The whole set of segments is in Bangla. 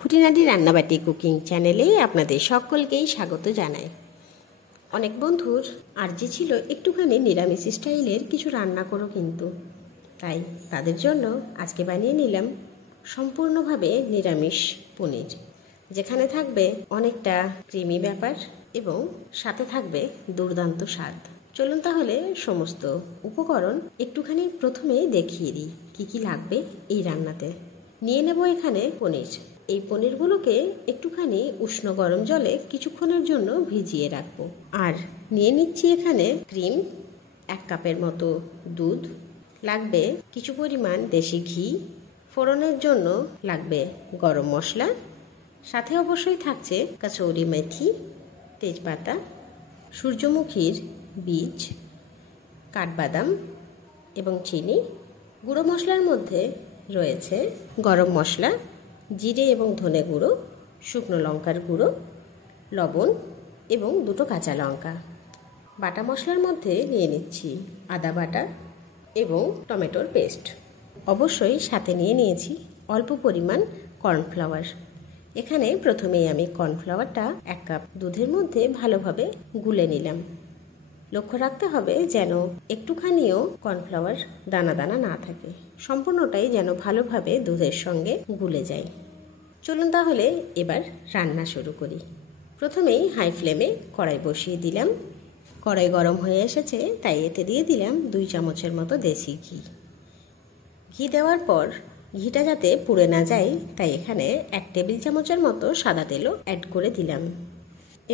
খুঁটিনাটি রান্নাবাটি কুকিং চ্যানেলে আপনাদের সকলকেই স্বাগত জানাই। অনেক বন্ধুর আর্জি ছিল একটুখানি নিরামিষ স্টাইলের কিছু রান্না করো, কিন্তু তাই তাদের জন্য আজকে বানিয়ে নিলাম সম্পূর্ণভাবে নিরামিষ পনির, যেখানে থাকবে অনেকটা ক্রিমি ব্যাপার এবং সাথে থাকবে দুর্দান্ত স্বাদ। চলুন তাহলে সমস্ত উপকরণ একটুখানি প্রথমে দেখিয়ে দিই কী কী লাগবে এই রান্নাতে। নিয়ে নেব এখানে পনির। এই পনিরগুলোকে একটুখানি উষ্ণ গরম জলে কিছুক্ষণের জন্য ভিজিয়ে রাখবো। আর নিয়ে নিচ্ছি এখানে ক্রিম, 1 কাপের মতো দুধ, লাগবে কিছু পরিমাণ দেশি ঘি, ফোড়নের জন্য লাগবে গরম মশলা, সাথে অবশ্যই থাকছে কাসৌরি মেথি, তেজপাতা, সূর্যমুখীর বীজ, কাঠবাদাম এবং চিনি। গুঁড়ো মশলার মধ্যে রয়েছে গরম মশলা, জিরে এবং ধনে গুঁড়ো, শুকনো লঙ্কার গুঁড়ো, লবণ এবং 2টো কাঁচা লঙ্কা। বাটা মশলার মধ্যে নিয়ে নিচ্ছি আদা বাটা এবং টমেটোর পেস্ট। অবশ্যই সাথে নিয়ে নিয়েছি অল্প পরিমাণ কর্নফ্লাওয়ার। এখানে প্রথমেই আমি কর্নফ্লাওয়ারটা 1 কাপ দুধের মধ্যে ভালোভাবে গুলে নিলাম। লক্ষ্য রাখতে হবে যেন একটুখানিও কর্নফ্লাওয়ার দানা দানা না থাকে, সম্পূর্ণটাই যেন ভালোভাবে দুধের সঙ্গে গুলে যায়। চলুন তাহলে এবার রান্না শুরু করি। প্রথমেই হাই ফ্লেমে কড়াই বসিয়ে দিলাম। কড়াই গরম হয়ে এসেছে, তাই এতে দিয়ে দিলাম 2 চামচের মতো দেশি ঘি। ঘি দেওয়ার পর ঘিটা যাতে পুড়ে না যায়, তাই এখানে 1 টেবিল চামচের মতো সাদা তেলও অ্যাড করে দিলাম।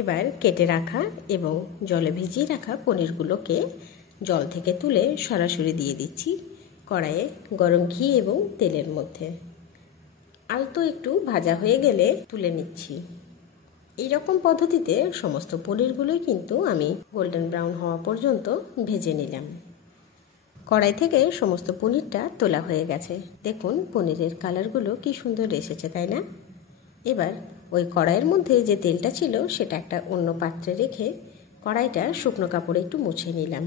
এবার কেটে রাখা এবং জলে ভিজিয়ে রাখা পনিরগুলোকে জল থেকে তুলে সরাসরি দিয়ে দিচ্ছি কড়াইয়ে গরম ঘি এবং তেলের মধ্যে। আলতো একটু ভাজা হয়ে গেলে তুলে নিচ্ছি। এই রকম পদ্ধতিতে সমস্ত পনিরগুলোই কিন্তু আমি গোল্ডেন ব্রাউন হওয়া পর্যন্ত ভেজে নিলাম। কড়াই থেকে সমস্ত পনিরটা তোলা হয়ে গেছে। দেখুন পনিরের কালারগুলো কি সুন্দর এসেছে, তাই না? এবার ওই কড়াইয়ের মধ্যে যে তেলটা ছিল সেটা একটা অন্য পাত্রে রেখে কড়াইটা শুকনো কাপড়ে একটু মুছে নিলাম।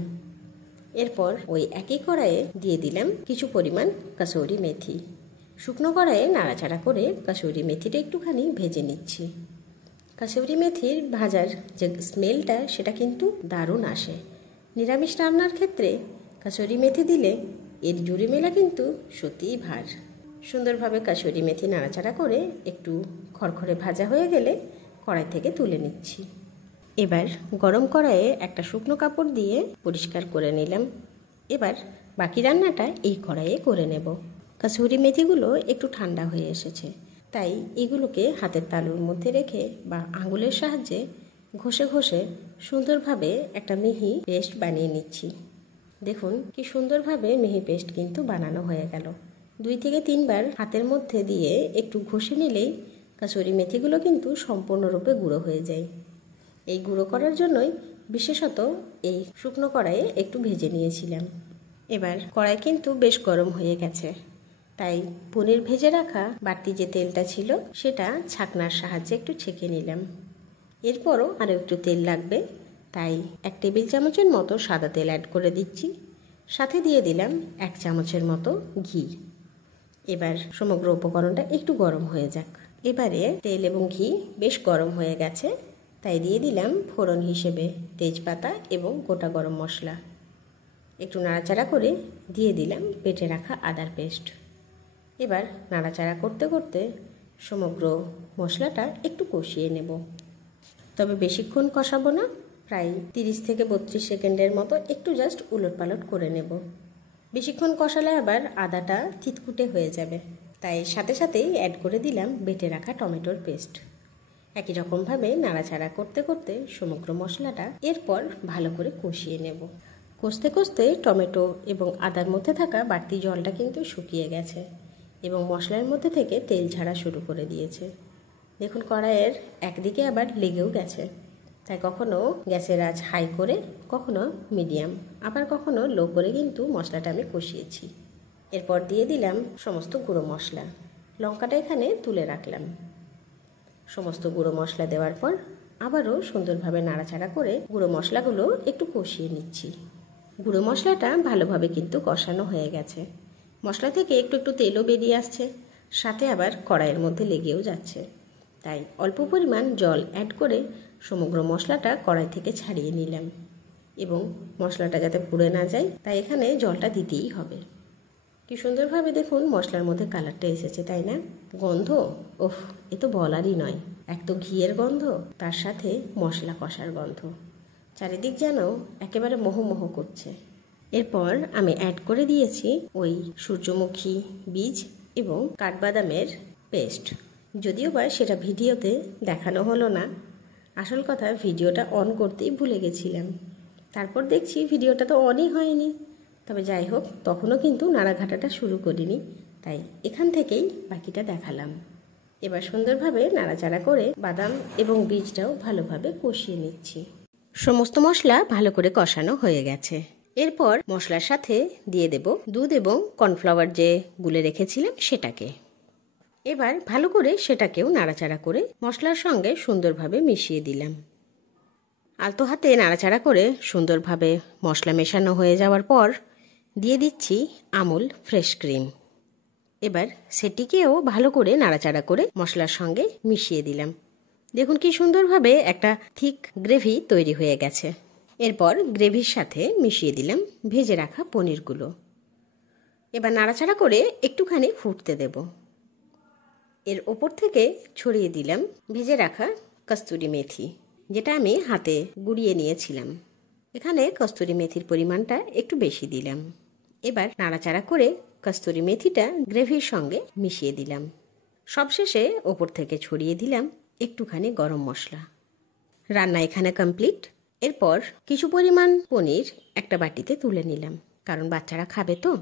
এরপর ওই একই কড়াইয়ে দিয়ে দিলাম কিছু পরিমাণ কাসৌরি মেথি। শুকনো কড়াইয়ে নাড়াচাড়া করে কাসৌরি মেথিটা একটুখানি ভেজে নিচ্ছি। কাসৌরি মেথির ভাজার যে স্মেলটা সেটা কিন্তু দারুণ আসে। নিরামিষ রান্নার ক্ষেত্রে কাসৌরি মেথি দিলে এর জুড়ি মেলা কিন্তু সত্যিই ভার। সুন্দরভাবে কাসৌরি মেথি নাড়াচাড়া করে একটু খড়খড়ে ভাজা হয়ে গেলে কড়াই থেকে তুলে নিচ্ছি। এবার গরম কড়াইয়ে একটা শুকনো কাপড় দিয়ে পরিষ্কার করে নিলাম। এবার বাকি রান্নাটা এই কড়াইয়ে করে নেব। কাসৌরি মেথিগুলো একটু ঠান্ডা হয়ে এসেছে, তাই এগুলোকে হাতের তালুর মধ্যে রেখে বা আঙুলের সাহায্যে ঘষে ঘষে সুন্দরভাবে একটা মিহি পেস্ট বানিয়ে নিচ্ছি। দেখুন কি সুন্দরভাবে মিহি পেস্ট কিন্তু বানানো হয়ে গেল। 2 থেকে 3 বার হাতের মধ্যে দিয়ে একটু ঘষে নিলেই কাসৌরি মেথিগুলো কিন্তু সম্পূর্ণরূপে গুঁড়ো হয়ে যায়। এই গুঁড়ো করার জন্যই বিশেষত এই শুকনো কড়াইয়ে একটু ভেজে নিয়েছিলাম। এবার কড়াই কিন্তু বেশ গরম হয়ে গেছে, তাই পনির ভেজে রাখা বাড়তি যে তেলটা ছিল সেটা ছাঁকনার সাহায্যে একটু ছেঁকে নিলাম। এরপরও আরও একটু তেল লাগবে, তাই 1 টেবিল চামচের মতো সাদা তেল অ্যাড করে দিচ্ছি। সাথে দিয়ে দিলাম 1 চামচের মতো ঘি। এবার সমগ্র উপকরণটা একটু গরম হয়ে যাক। এবারে তেল এবং ঘি বেশ গরম হয়ে গেছে, তাই দিয়ে দিলাম ফোড়ন হিসেবে তেজপাতা এবং গোটা গরম মশলা। একটু নাড়াচাড়া করে দিয়ে দিলাম বেটে রাখা আদার পেস্ট। এবার নাড়াচাড়া করতে করতে সমগ্র মশলাটা একটু কষিয়ে নেব। তবে বেশিক্ষণ কষাবো না, প্রায় 30 থেকে 32 সেকেন্ডের মতো একটু জাস্ট উলটপালট করে নেব। বেশিক্ষণ কষালে আবার আদাটা থিতকুটে হয়ে যাবে, তাই সাথে সাথেই অ্যাড করে দিলাম বেটে রাখা টমেটোর পেস্ট। একই রকমভাবে নাড়াচাড়া করতে করতে সমগ্র মশলাটা এরপর ভালো করে কষিয়ে নেব। কষতে কষতে টমেটো এবং আদার মধ্যে থাকা বাড়তি জলটা কিন্তু শুকিয়ে গেছে এবং মশলার মধ্যে থেকে তেল ছাড়া শুরু করে দিয়েছে। দেখুন কড়াইয়ের একদিকে আবার লেগেও গেছে, তাই কখনো গ্যাসের আঁচ হাই করে, কখনো মিডিয়াম, আবার কখনো লো করে কিন্তু মশলাটা আমি কষিয়েছি। এরপর দিয়ে দিলাম সমস্ত গুঁড়ো মশলা। লঙ্কাটা এখানে তুলে রাখলাম। সমস্ত গুঁড়ো মশলা দেওয়ার পর আবারও সুন্দরভাবে নাড়াচাড়া করে গুঁড়ো মশলাগুলো একটু কষিয়ে নিচ্ছি। গুঁড়ো মশলাটা ভালোভাবে কিন্তু কষানো হয়ে গেছে। মশলা থেকে একটু একটু তেলও বেরিয়ে আসছে, সাথে আবার কড়াইয়ের মধ্যে লেগেও যাচ্ছে। তাই অল্প পরিমাণ জল অ্যাড করে সমগ্র মশলাটা কড়াই থেকে ছাড়িয়ে নিলাম এবং মশলাটা যাতে পুড়ে না যায় তাই এখানে জলটা দিতেই হবে। কি সুন্দরভাবে দেখুন মশলার মধ্যে কালারটা এসেছে, তাই না? গন্ধ ওফ, এ তো বলারই নয়। এক তো ঘিয়ের গন্ধ, তার সাথে মশলা কষার গন্ধ, চারিদিক যেন একেবারে মোহমোহ করছে। এরপর আমি অ্যাড করে দিয়েছি ওই সূর্যমুখী বীজ এবং কাঠবাদামের পেস্ট। যদিও বা সেটা ভিডিওতে দেখানো হলো না, আসল কথা ভিডিওটা অন করতেই ভুলে গেছিলাম। তারপর দেখছি ভিডিওটা তো অনই হয়নি। তবে যাই হোক, তখনও কিন্তু নাড়াঘাটাটা শুরু করিনি, তাই এখান থেকেই বাকিটা দেখালাম। এবার সুন্দরভাবে নাড়াচাড়া করে বাদাম এবং বীজটাও ভালোভাবে কষিয়ে নিচ্ছি। সমস্ত মশলা ভালো করে কষানো হয়ে গেছে। এরপর মশলার সাথে দিয়ে দেব দুধ এবং কর্নফ্লাওয়ার যে গুলে রেখেছিলাম সেটাকে। এবার ভালো করে সেটাকেও নাড়াচাড়া করে মশলার সঙ্গে সুন্দরভাবে মিশিয়ে দিলাম। আলতো হাতে নাড়াচাড়া করে সুন্দরভাবে মশলা মেশানো হয়ে যাওয়ার পর দিয়ে দিচ্ছি আমুল ফ্রেশ ক্রিম। এবার সেটিকেও ভালো করে নাড়াচাড়া করে মশলার সঙ্গে মিশিয়ে দিলাম। দেখুন কি সুন্দরভাবে একটা থিক গ্রেভি তৈরি হয়ে গেছে। এরপর গ্রেভির সাথে মিশিয়ে দিলাম ভেজে রাখা পনিরগুলো। এবার নাড়াচাড়া করে একটুখানি ফুটতে দেব। এর ওপর থেকে ছড়িয়ে দিলাম ভেজে রাখা কস্তুরি মেথি, যেটা আমি হাতে গুঁড়িয়ে নিয়েছিলাম। এখানে কস্তুরি মেথির পরিমাণটা একটু বেশি দিলাম। এবার নাড়াচাড়া করে কস্তুরি মেথিটা গ্রেভির সঙ্গে মিশিয়ে দিলাম। সবশেষে ওপর থেকে ছড়িয়ে দিলাম একটুখানি গরম মশলা। রান্না এখানে কমপ্লিট। এরপর কিছু পরিমাণ পনির একটা বাটিতে তুলে নিলাম, কারণ বাচ্চারা খাবে তো।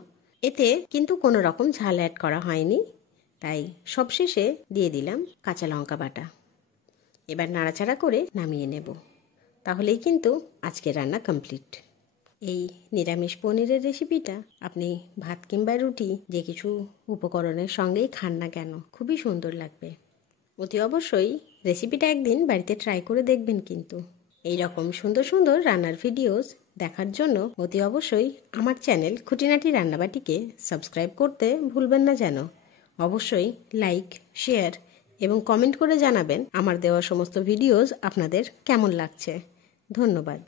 এতে কিন্তু কোনো রকম ঝাল অ্যাড করা হয়নি, তাই সবশেষে দিয়ে দিলাম কাঁচা লঙ্কা বাটা। এবার নাড়াচাড়া করে নামিয়ে নেব। তাহলেই কিন্তু আজকে রান্না কমপ্লিট। এই নিরামিষ পনিরের রেসিপিটা আপনি ভাত কিংবা রুটি যে কিছু উপকরণের সঙ্গেই খান না কেন, খুবই সুন্দর লাগবে। অতি অবশ্যই রেসিপিটা একদিন বাড়িতে ট্রাই করে দেখবেন। কিন্তু এই রকম সুন্দর সুন্দর রান্নার ভিডিওস দেখার জন্য অতি অবশ্যই আমার চ্যানেল খুঁটিনাটি রান্নাবাটিকে সাবস্ক্রাইব করতে ভুলবেন না যেন। অবশ্যই লাইক, শেয়ার এবং কমেন্ট করে জানাবেন আমার দেওয়া সমস্ত ভিডিওস আপনাদের কেমন লাগছে। ধন্যবাদ।